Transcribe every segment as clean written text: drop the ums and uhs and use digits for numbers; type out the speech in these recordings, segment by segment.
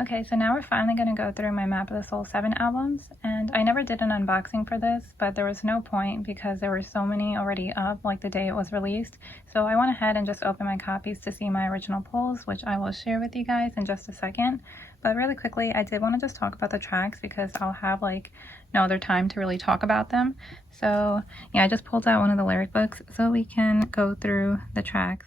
Okay, so now we're finally going to go through my Map of the Soul 7 albums, and I never did an unboxing for this, but there was no point because there were so many already up like the day it was released. So I went ahead and just opened my copies to see my original pulls, which I will share with you guys in just a second. But really quickly, I did want to just talk about the tracks because I'll have like no other time to really talk about them. So yeah, I just pulled out one of the lyric books so we can go through the tracks.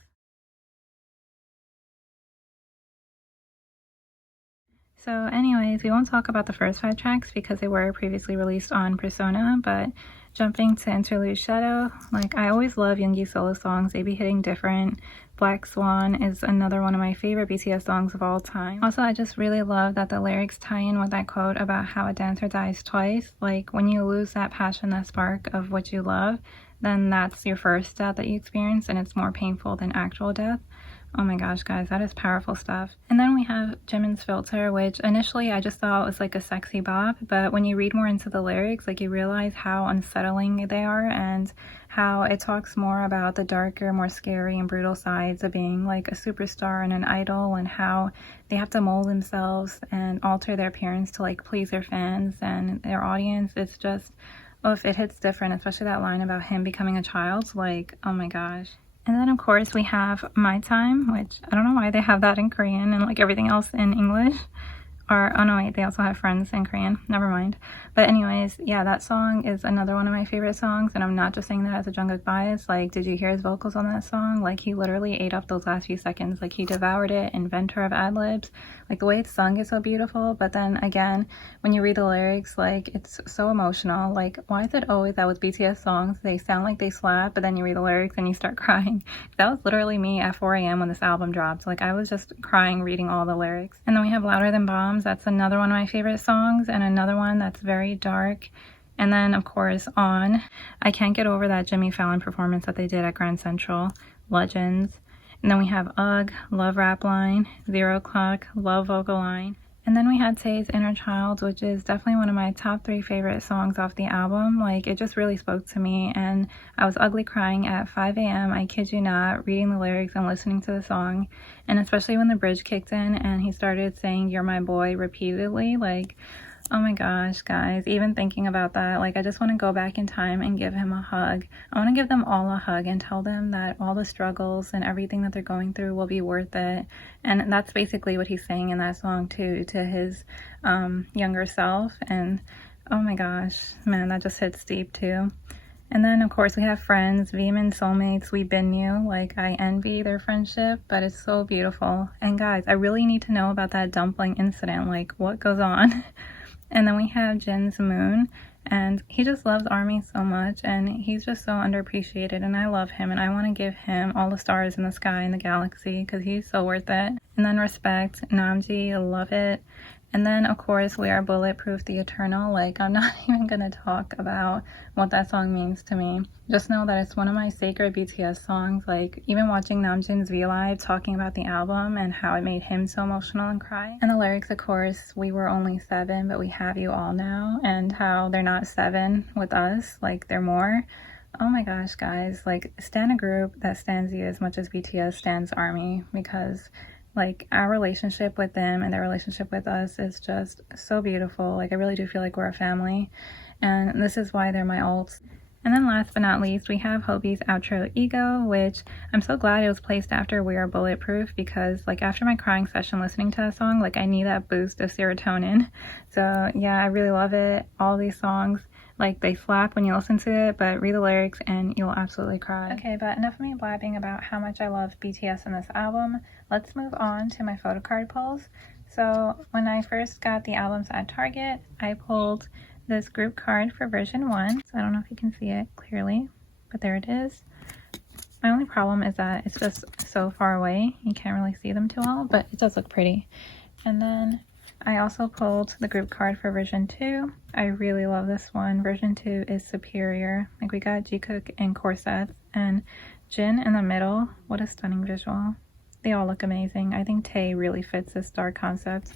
So anyways, we won't talk about the first 5 tracks because they were previously released on Persona, but jumping to Interlude Shadow, like I always love Yoongi solo songs, they be hitting different. Black Swan is another one of my favorite BTS songs of all time. Also, I just really love that the lyrics tie in with that quote about how a dancer dies twice. Like when you lose that passion, that spark of what you love, then that's your first death that you experience and it's more painful than actual death. Oh my gosh, guys, that is powerful stuff. And then we have Jimin's Filter, which initially I just thought was like a sexy bop, but when you read more into the lyrics, like you realize how unsettling they are and how it talks more about the darker, more scary and brutal sides of being like a superstar and an idol, and how they have to mold themselves and alter their appearance to like please their fans and their audience. It's just, oh, if it hits different, especially that line about him becoming a child, like, oh my gosh. And then of course we have My Time, which I don't know why they have that in Korean and like everything else in English. Or, oh no wait, they also have Friends in Korean, never mind. But anyways, yeah, that song is another one of my favorite songs, and I'm not just saying that as a Jungkook bias. Like, did you hear his vocals on that song? Like, he literally ate up those last few seconds. Like, he devoured it, inventor of ad-libs. Like, the way it's sung is so beautiful, but then again, when you read the lyrics, like, it's so emotional. Like, why is it always that with BTS songs, they sound like they slap, but then you read the lyrics and you start crying? That was literally me at 4 a.m. when this album dropped. Like, I was just crying reading all the lyrics. And then we have Louder Than Bombs. That's another one of my favorite songs, and another one that's very dark. And then of course On. I can't get over that Jimmy Fallon performance that they did at Grand Central. Legends. And then we have Ugh, Love Rap Line, 0 O'Clock, Love Vocal Line. And then we had Tae's Inner Child, which is definitely one of my top 3 favorite songs off the album. Like, it just really spoke to me, and I was ugly crying at 5 a.m., I kid you not, reading the lyrics and listening to the song. And especially when the bridge kicked in and he started saying, "You're my boy," repeatedly, like, oh my gosh, guys, even thinking about that, like, I just want to go back in time and give him a hug. I want to give them all a hug and tell them that all the struggles and everything that they're going through will be worth it. And that's basically what he's saying in that song too, to his younger self. And oh my gosh, man, that just hits deep too. And then of course we have Friends, Veeman, Soulmates, We Been You. Like, I envy their friendship, but it's so beautiful. And guys, I really need to know about that dumpling incident. Like, what goes on? And then we have Jin's Moon, and he just loves ARMY so much, and he's just so underappreciated, and I love him, and I want to give him all the stars in the sky in the galaxy because he's so worth it. And then Respect, Namji, love it. And then of course We Are Bulletproof, The Eternal. Like, I'm not even gonna talk about what that song means to me. Just know that it's one of my sacred BTS songs. Like, even watching Namjoon's V Live talking about the album and how it made him so emotional and cry. And the lyrics, of course, "We were only 7 but we have you all now," and how they're not 7 with us, like they're more. Oh my gosh, guys, like, stan a group that stands you as much as BTS stands ARMY, because like, our relationship with them and their relationship with us is just so beautiful. Like, I really do feel like we're a family, and this is why they're my ults. And then last but not least, we have Hobi's outro, Ego, which I'm so glad it was placed after We Are Bulletproof, because like after my crying session listening to that song, like I need that boost of serotonin. So yeah, I really love it. All these songs, like, they slap when you listen to it, but read the lyrics and you'll absolutely cry. Okay, but enough of me blabbing about how much I love BTS in this album. Let's move on to my photo card pulls. So when I first got the albums at Target, I pulled this group card for version 1. So I don't know if you can see it clearly, but there it is. My only problem is that it's just so far away. You can't really see them too well, but it does look pretty. And then I also pulled the group card for version 2. I really love this one. Version 2 is superior. Like, we got Jikook in corsets and Jin in the middle. What a stunning visual. They all look amazing. I think Tae really fits this dark concept.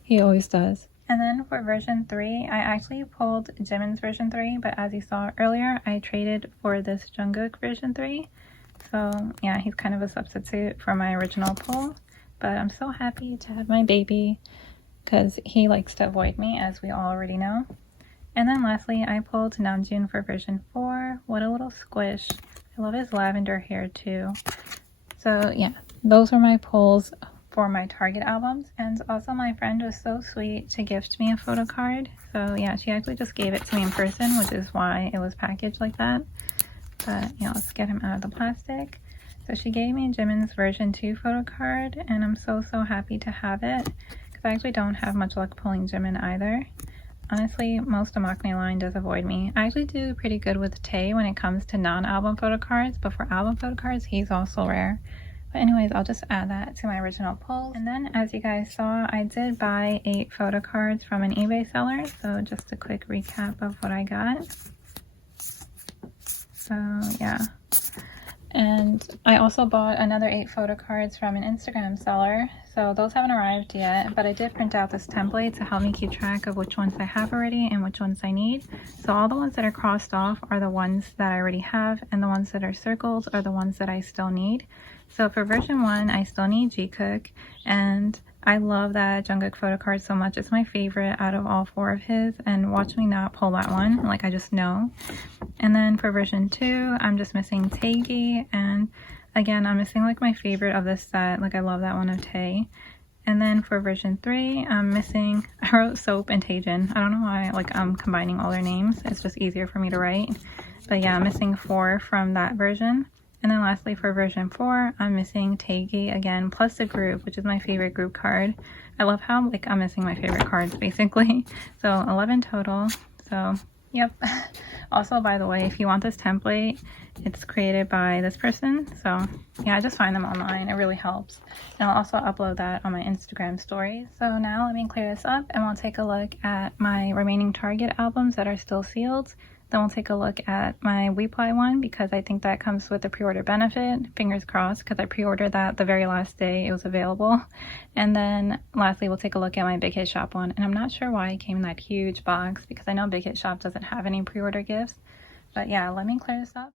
He always does. And then for version 3, I actually pulled Jimin's version 3, but as you saw earlier, I traded for this Jungkook version 3. So yeah, he's kind of a substitute for my original pull, but I'm so happy to have my baby. because he likes to avoid me, as we all already know. And then lastly, I pulled Namjoon for version 4. What a little squish. I love his lavender hair too. So yeah, those were my pulls for my Target albums. And also my friend was so sweet to gift me a photo card. So yeah, she actually just gave it to me in person, which is why it was packaged like that. But yeah, let's get him out of the plastic. So she gave me Jimin's version 2 photo card, and I'm so happy to have it, because I actually don't have much luck pulling Jimin either. Honestly, most of Maknae line does avoid me. I actually do pretty good with Tae when it comes to non-album photo cards, but for album photo cards, he's also rare. But anyways, I'll just add that to my original pull. And then, as you guys saw, I did buy 8 photo cards from an eBay seller. So just a quick recap of what I got. So yeah. And I also bought another 8 photo cards from an Instagram seller. So those haven't arrived yet, but I did print out this template to help me keep track of which ones I have already and which ones I need. So all the ones that are crossed off are the ones that I already have, and the ones that are circled are the ones that I still need. So for version 1, I still need Jikook, and I love that Jungkook photo card so much. It's my favorite out of all 4 of his, and watch me not pull that one, like I just know. And then for version 2, I'm just missing Taegi, and again, I'm missing like my favorite of this set. Like I love that one of Tae. And then for version 3, I'm missing, I wrote Soap and Taejin. I don't know why like I'm combining all their names. It's just easier for me to write. But yeah, I'm missing 4 from that version. And then lastly for version 4, I'm missing Taegi again, plus the group, which is my favorite group card. I love how like I'm missing my favorite cards basically. So 11 total. So yep. Also, by the way, if you want this template, it's created by this person. So yeah, I just find them online. It really helps. And I'll also upload that on my Instagram stories. So now let me clear this up and we'll take a look at my remaining Target albums that are still sealed. Then we'll take a look at my Weply one, because I think that comes with the pre-order benefit. Fingers crossed, because I pre-ordered that the very last day it was available. And then lastly, we'll take a look at my Big Hit Shop one. And I'm not sure why it came in that huge box, because I know Big Hit Shop doesn't have any pre-order gifts. But yeah, let me clear this up.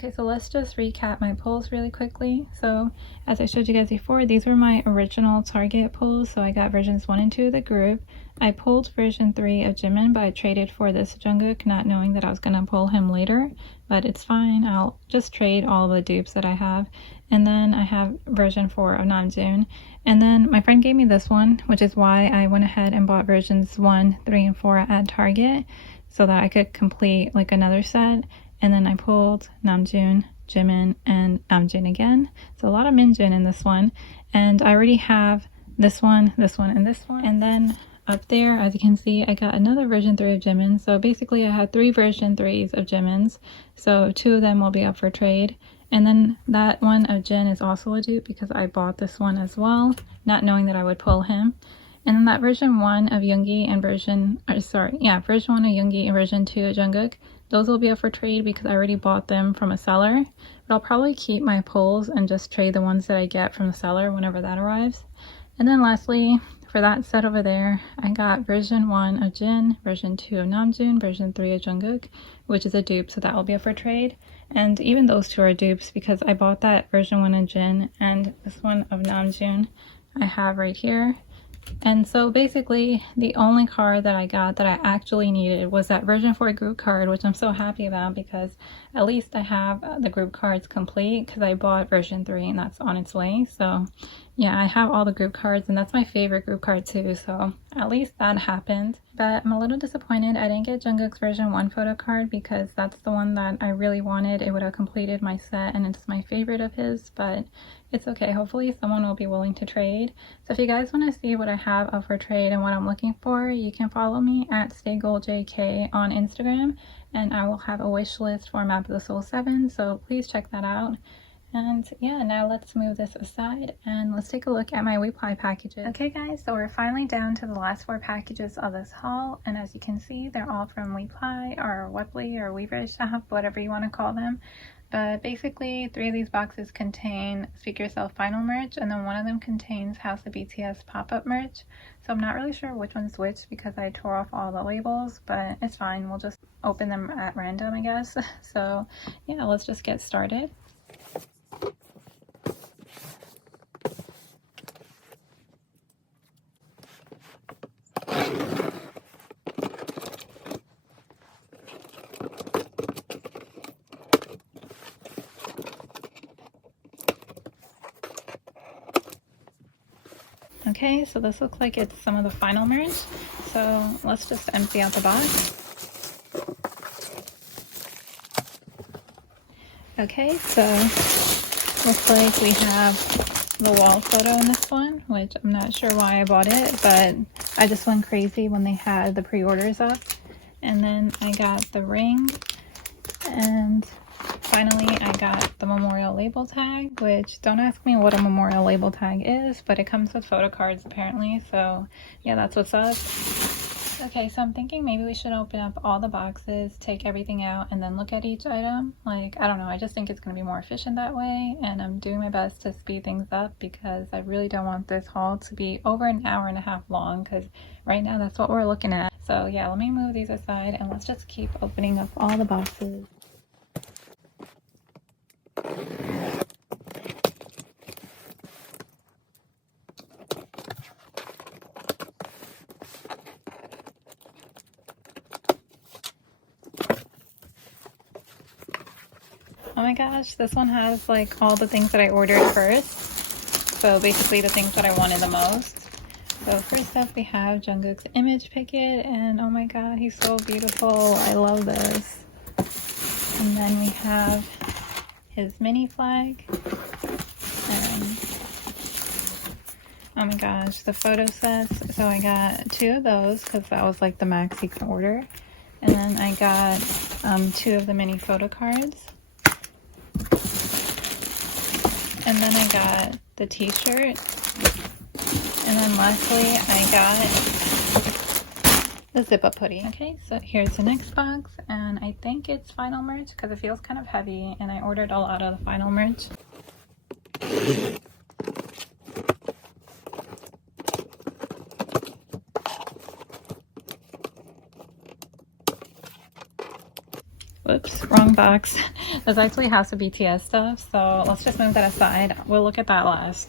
Okay, so let's just recap my pulls really quickly. So as I showed you guys before, these were my original Target pulls. So I got versions 1 and 2 of the group. I pulled version 3 of Jimin, but I traded for this Jungkook, not knowing that I was gonna pull him later, but it's fine. I'll just trade all the dupes that I have. And then I have version 4 of Namjoon. And then my friend gave me this one, which is why I went ahead and bought versions 1, 3, and 4 at Target so that I could complete like another set. And then I pulled Namjoon, Jimin, and Namjoon again. So a lot of Minjoon in this one. And I already have this one, and this one. And then up there, as you can see, I got another version 3 of Jimin. So basically I had 3 version 3s of Jimin's. So 2 of them will be up for trade. And then that one of Jin is also a dupe because I bought this one as well, not knowing that I would pull him. And then that version 1 of Yoongi and version 1 of Yoongi and version 2 of Jungkook, those will be up for trade because I already bought them from a seller. But I'll probably keep my pulls and just trade the ones that I get from the seller whenever that arrives. And then lastly, for that set over there, I got version 1 of Jin, version 2 of Namjoon, version 3 of Jungkook, which is a dupe, so that will be up for trade. And even those 2 are dupes because I bought that version 1 of Jin and this one of Namjoon I have right here. And so basically the only card that I got that I actually needed was that version 4 group card, which I'm so happy about because at least I have the group cards complete because I bought version 3 and that's on its way. So yeah, I have all the group cards and that's my favorite group card too, so at least that happened. But I'm a little disappointed I didn't get Jungkook's version 1 photo card because that's the one that I really wanted. It would have completed my set and it's my favorite of his, but it's okay. Hopefully someone will be willing to trade. So if you guys want to see what I have up for trade and what I'm looking for, you can follow me at StayGoldJK on Instagram and I will have a wish list for Map of the Soul 7, so please check that out. And yeah, now let's move this aside and let's take a look at my Weply packages. Okay guys, so we're finally down to the last 4 packages of this haul, and as you can see, they're all from Weply or Weply or Weaver Shop, whatever you want to call them. But basically 3 of these boxes contain Speak Yourself Final merch, and then one of them contains House of BTS pop-up merch. So I'm not really sure which one's which because I tore off all the labels, but it's fine. We'll just open them at random, I guess. So yeah, let's just get started. Okay, so this looks like it's some of the final merch. So let's just empty out the box. Okay, so looks like we have the wall photo in this one, which I'm not sure why I bought it, but I just went crazy when they had the pre-orders up. And then I got the ring, and finally I got the memorial label tag, which don't ask me what a memorial label tag is, but it comes with photo cards apparently, so yeah, that's what's up. Okay, so I'm thinking maybe we should open up all the boxes, take everything out, and then look at each item. Like, I don't know, I just think it's going to be more efficient that way, and I'm doing my best to speed things up because I really don't want this haul to be over an hour and a half long, because right now that's what we're looking at. So yeah, let me move these aside and let's just keep opening up all the boxes. Oh my gosh, this one has like all the things that I ordered first. So basically the things that I wanted the most. So first up we have Jungkook's image Picket, and oh my god, he's so beautiful. I love this. And then we have his mini flag. And oh my gosh, the photo sets. So I got 2 of those because that was like the max you can order. And then I got 2 of the mini photo cards. And then I got the t-shirt. And then lastly, I got the zip-up hoodie. Okay, so here's the next box. And I think it's final merch because it feels kind of heavy. And I ordered a lot of the final merch. Whoops. wrong box. This actually has the BTS stuff, so let's just move that aside. We'll look at that last.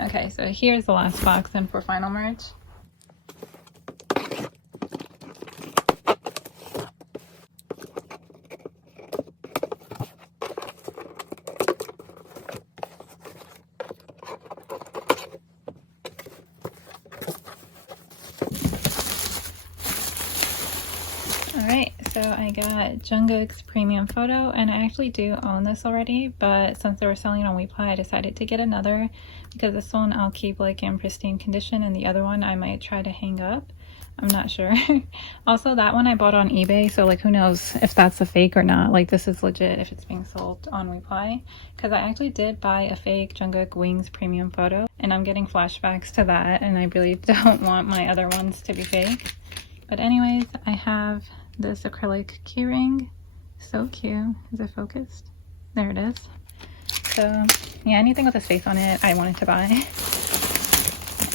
Okay, so here's the last box then for final merch. Alright, so I got Jungkook's premium photo, and I actually do own this already, but since they were selling it on Weply, I decided to get another because this one I'll keep like in pristine condition and the other one I might try to hang up. I'm not sure. Also, that one I bought on eBay, so like who knows if that's a fake or not. Like this is legit if it's being sold on Weply, because I actually did buy a fake Jungkook Wings premium photo and I'm getting flashbacks to that, and I really don't want my other ones to be fake. But anyways, I have this acrylic keyring. So cute. Is it focused? There it is. So yeah, anything with a face on it I wanted to buy.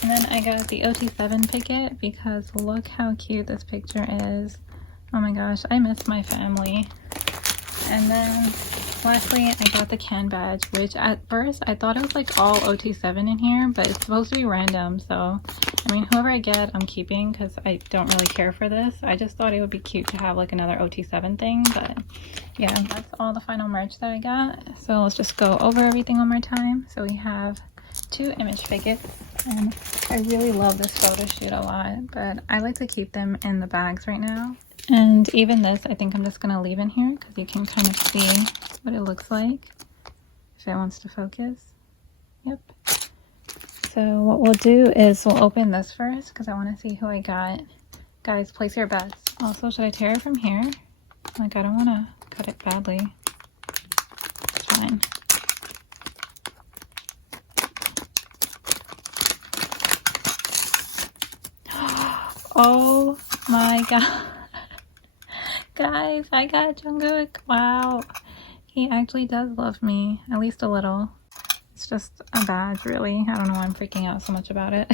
And then I got the OT7 Picket because look how cute this picture is. Oh my gosh, I miss my family. And then lastly, I got the can badge, which at first I thought it was like all OT7 in here, but it's supposed to be random. So I mean, whoever I get, I'm keeping because I don't really care for this. I just thought it would be cute to have like another OT7 thing, but yeah, that's all the final merch that I got. So let's just go over everything one more time. So we have 2 image pickets, and I really love this photo shoot a lot, but I like to keep them in the bags right now. And even this, I think I'm just going to leave in here because you can kind of see what it looks like if it wants to focus. Yep. So what we'll do is we'll open this first because I want to see who I got. Guys, place your bets. Also, should I tear it from here? Like, I don't want to cut it badly. It's fine. Oh my god. Guys, I got Jungkook. Wow. He actually does love me. At least a little. It's just a badge, really. I don't know why I'm freaking out so much about it.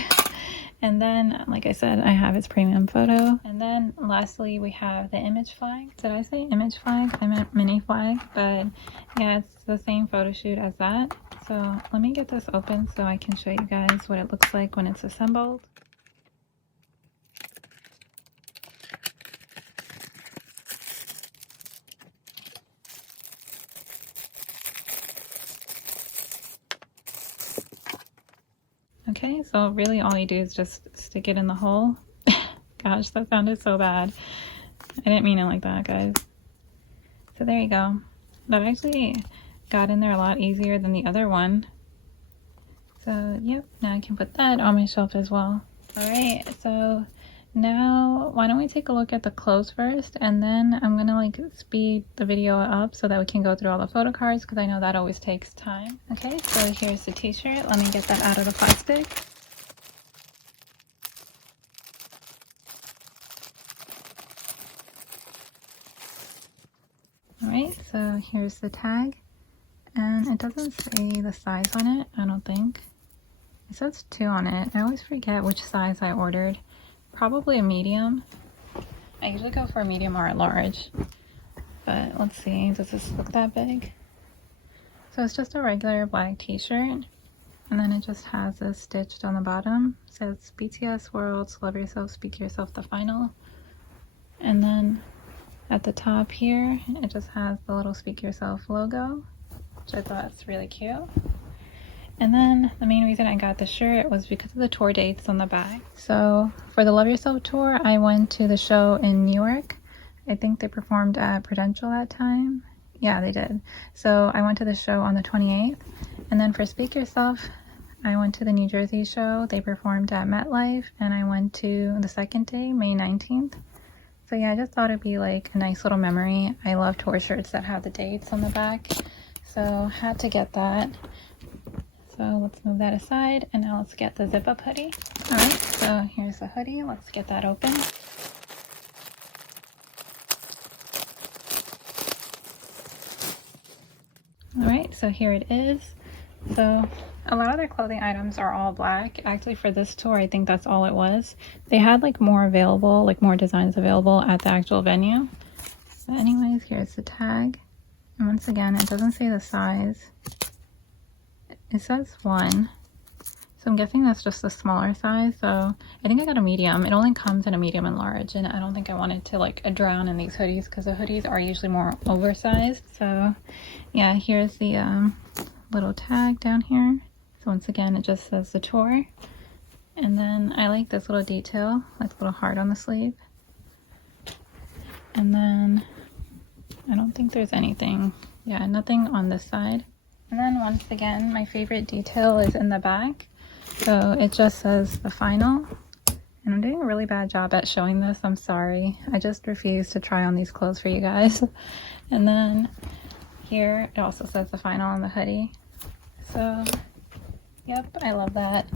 And then, like I said, I have his premium photo. And then lastly, we have the image flag. Did I say image flag? I meant mini flag. But yeah, it's the same photo shoot as that. So let me get this open so I can show you guys what it looks like when it's assembled. Okay, so really all you do is just stick it in the hole. Gosh, that sounded so bad. I didn't mean it like that, guys. So there you go. That actually got in there a lot easier than the other one. So yep, now I can put that on my shelf as well. Alright, so now why don't we take a look at the clothes first, and then I'm gonna like speed the video up so that we can go through all the photo cards because I know that always takes time. Okay, so here's the t-shirt. Let me get that out of the plastic. Alright, so here's the tag, and it doesn't say the size on it, I don't think. It says 2 on it. I always forget which size I ordered. Probably a medium. I usually go for a medium or a large, but let's see, does this look that big? So it's just a regular black t-shirt, and then it just has this stitched on the bottom. It says BTS Worlds, Love Yourself, Speak Yourself, the final. And then at the top here, it just has the little Speak Yourself logo, which I thought was really cute. And then the main reason I got the shirt was because of the tour dates on the back. So for the Love Yourself tour, I went to the show in New York. I think they performed at Prudential that time. Yeah, they did. So I went to the show on the 28th. And then for Speak Yourself, I went to the New Jersey show. They performed at MetLife, and I went to the second day, May 19th. So yeah, I just thought it'd be like a nice little memory. I love tour shirts that have the dates on the back. So had to get that. So let's move that aside, and now let's get the zip up hoodie. All right, so here's the hoodie. Let's get that open. All right, so here it is. So a lot of their clothing items are all black. Actually, for this tour, I think that's all it was. They had like more available, like more designs available at the actual venue. But anyways, here's the tag. And once again, it doesn't say the size. It says 1. So I'm guessing that's just the smaller size. So I think I got a medium. It only comes in a medium and large, and I don't think I wanted to like drown in these hoodies because the hoodies are usually more oversized. So yeah, here's the little tag down here. So once again, it just says the tour. And then I like this little detail, like a little heart on the sleeve. And then I don't think there's anything. Yeah, nothing on this side. And then once again, my favorite detail is in the back. So it just says the final. And I'm doing a really bad job at showing this. I'm sorry. I just refuse to try on these clothes for you guys. And then here it also says the final on the hoodie. So yep, I love that.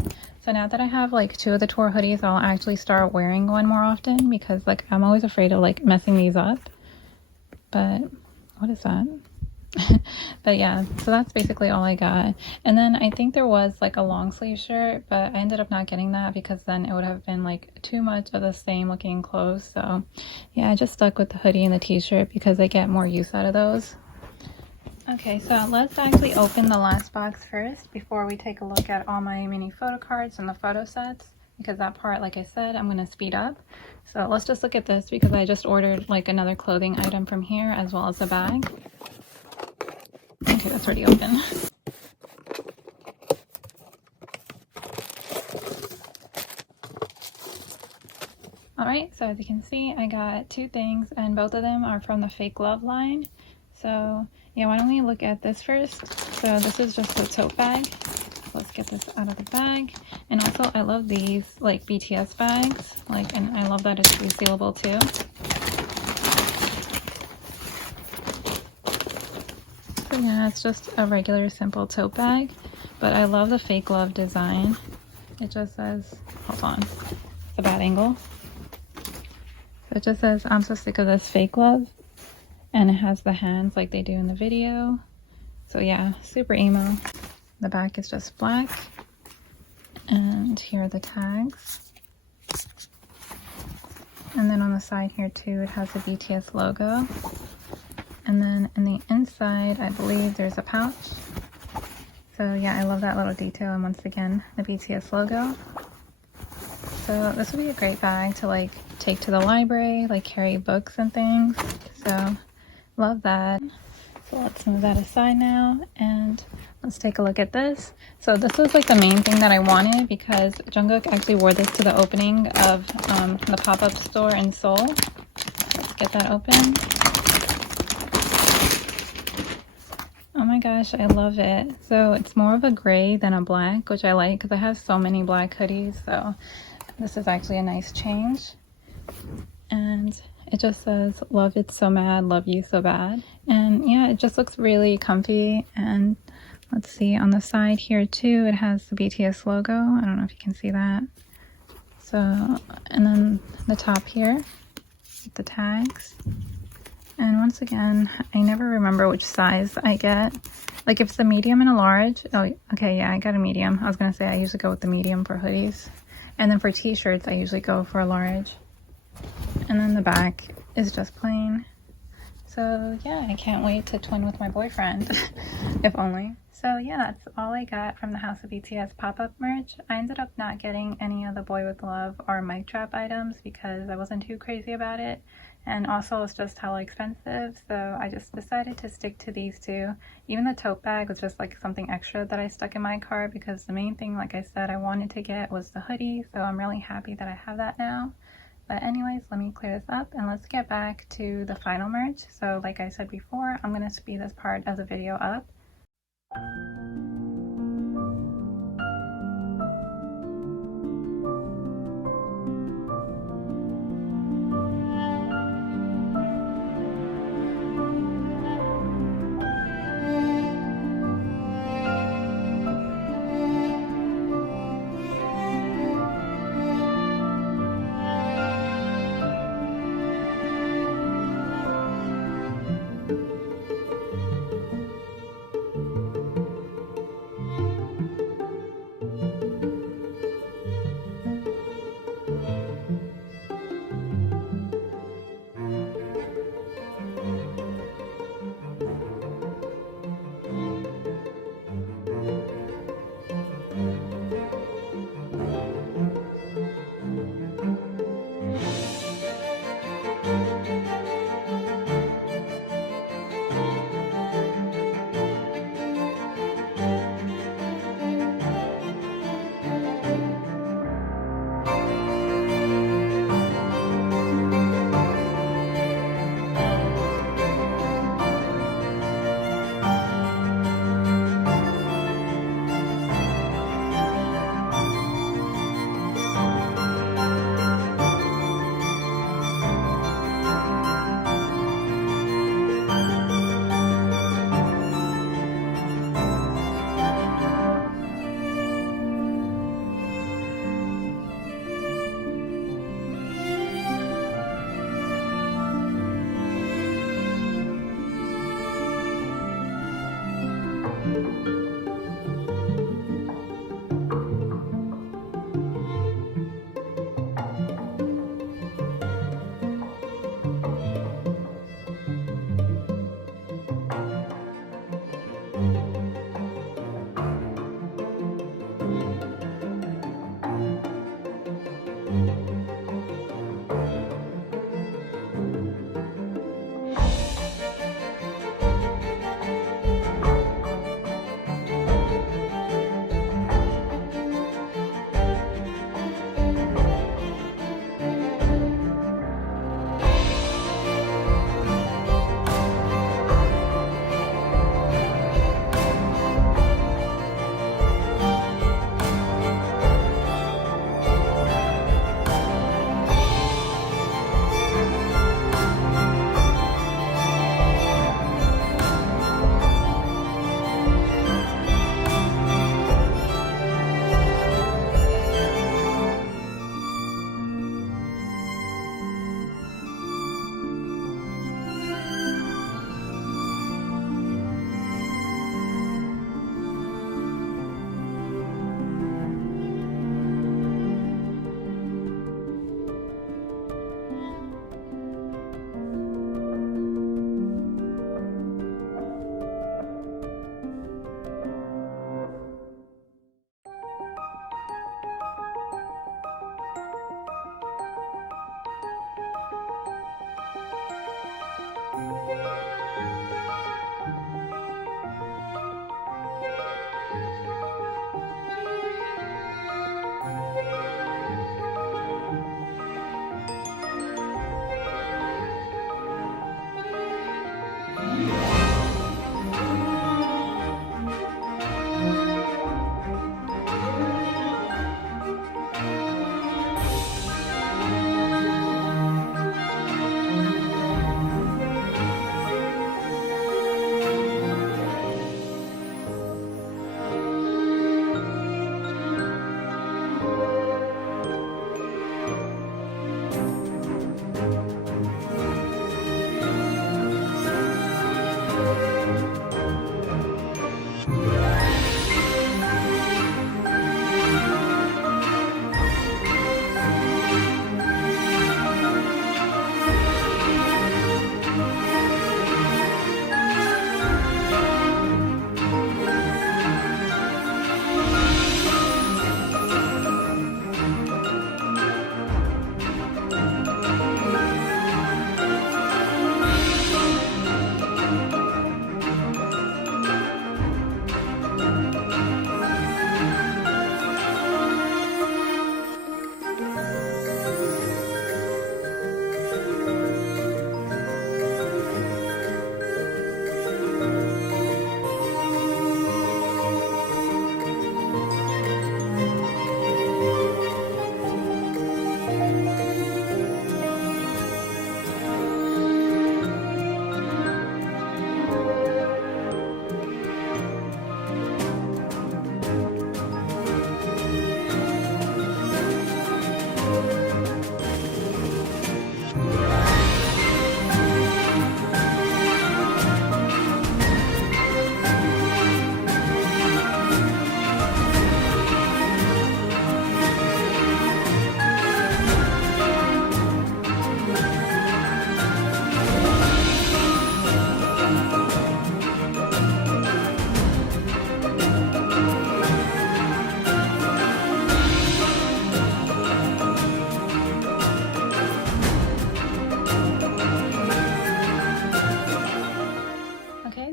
So now that I have like 2 of the tour hoodies, I'll actually start wearing one more often because like I'm always afraid of like messing these up. But what is that? But yeah, so that's basically all I got. And then I think there was like a long sleeve shirt, but I ended up not getting that because then it would have been like too much of the same looking clothes. So yeah, I just stuck with the hoodie and the t-shirt because I get more use out of those. Okay, so let's actually open the last box first before we take a look at all my mini photo cards and the photo sets, because that part, like I said, I'm going to speed up. So let's just look at this because I just ordered like another clothing item from here as well as a bag. Okay, that's already open. Alright, so as you can see, I got 2 things and both of them are from the Fake Love line. So yeah, why don't we look at this first? So this is just a tote bag. Let's get this out of the bag. And also I love these like BTS bags, like, and I love that it's resealable too. So yeah, it's just a regular simple tote bag, but I love the Fake Love design. It just says, hold on, it's a bad angle. So it just says, I'm so sick of this fake love. And it has the hands like they do in the video. So yeah, super emo. The back is just black. And here are the tags. And then on the side here too, it has the BTS logo. And then in the inside, I believe there's a pouch. So yeah, I love that little detail. And once again, the BTS logo. So this would be a great bag to like take to the library, like carry books and things. So love that. So let's move that aside now and let's take a look at this. So this was like the main thing that I wanted because Jungkook actually wore this to the opening of the pop-up store in Seoul. Let's get that open. Oh my gosh, I love it. So it's more of a gray than a black, which I like because I have so many black hoodies. So this is actually a nice change. And it just says, love it so mad, love you so bad. And yeah, it just looks really comfy. And let's see, on the side here too, it has the BTS logo. I don't know if you can see that. So, and then the top here, with the tags. And once again, I never remember which size I get. Like if it's a medium and a large. Oh, okay, yeah, I got a medium. I was gonna say I usually go with the medium for hoodies. And then for t-shirts, I usually go for a large. And then the back is just plain. So yeah, I can't wait to twin with my boyfriend, if only. So yeah, that's all I got from the House of BTS pop-up merch. I ended up not getting any of the Boy With Love or Mic Drop items because I wasn't too crazy about it. And also it's just hella expensive, so I just decided to stick to these 2. Even the tote bag was just like something extra that I stuck in my cart because the main thing, like I said, I wanted to get was the hoodie, so I'm really happy that I have that now. But anyways, let me clear this up and let's get back to the final merch. So like I said before, I'm going to speed this part of the video up.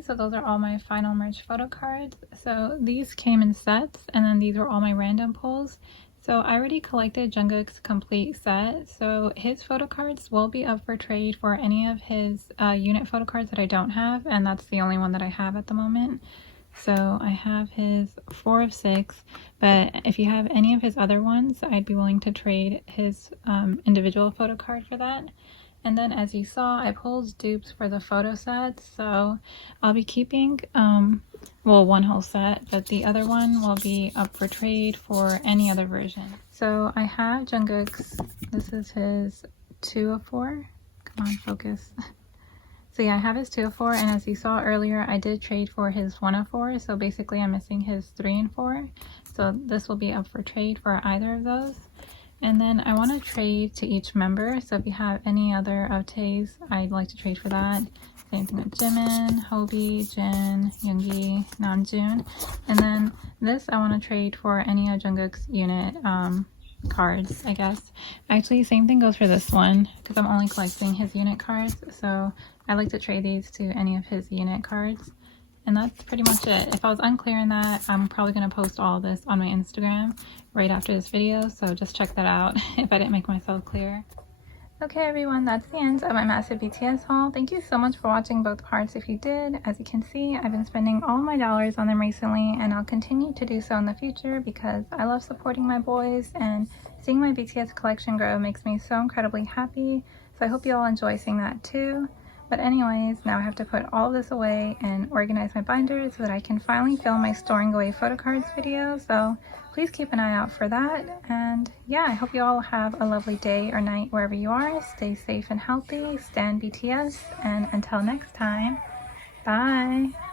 So those are all my final merch photo cards. So these came in sets, and then these were all my random pulls. So I already collected Jungkook's complete set, so his photo cards will be up for trade for any of his unit photo cards that I don't have, and that's the only one that I have at the moment. So I have his 4 of 6, but if you have any of his other ones, I'd be willing to trade his individual photo card for that. And then, as you saw, I pulled dupes for the photo sets, so I'll be keeping, well, one whole set, but the other one will be up for trade for any other version. So I have Jungkook's, this is his 2 of 4. Come on, focus. So yeah, I have his 2 of 4, and as you saw earlier, I did trade for his 1 of 4, so basically I'm missing his 3 and 4. So this will be up for trade for either of those. And then I want to trade to each member, so if you have any other of Tae's, I'd like to trade for that. Same thing with Jimin, Hobi, Jin, Yoongi, Namjoon. And then this I want to trade for any of Jungkook's unit cards, I guess. Actually, same thing goes for this one, because I'm only collecting his unit cards, so I like to trade these to any of his unit cards. And that's pretty much it. If I was unclear in that, I'm probably going to post all this on my Instagram right after this video, so just check that out if I didn't make myself clear. Okay everyone, that's the end of my massive BTS haul. Thank you so much for watching both parts if you did. As you can see, I've been spending all my dollars on them recently, and I'll continue to do so in the future because I love supporting my boys, and seeing my BTS collection grow makes me so incredibly happy. So I hope you all enjoy seeing that too. But anyways, now I have to put all of this away and organize my binders so that I can finally film my storing away photo cards video. So please keep an eye out for that. And yeah, I hope you all have a lovely day or night wherever you are. Stay safe and healthy, stan BTS, and until next time, bye!